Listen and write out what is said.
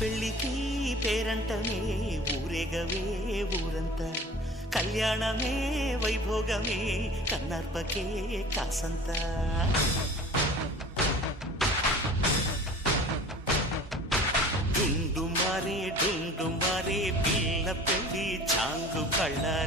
పెళ్ళికి పేరంటమే ఊరేగవే ఊరంతా కళ్యాణమే వైభోగమే కన్నార్పకే కాసంత డుండు మారే పిల్ల పెళ్ళి చాంగు కళ్ళ